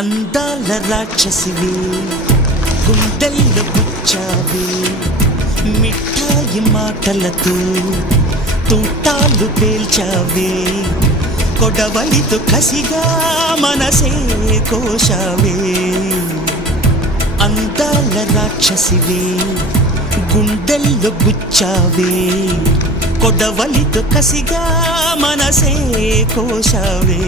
అందాల రాక్షసివే గుండెల్లో గుచ్చావే మిఠాయి మాటలతో తూటాలు పేల్చావే కొడవలితో కసిగా మనసే కోశావే అందాల రాక్షసివే గుండెల్లో గుచ్చావే కొడవలితో కసిగా మనసే కోశావే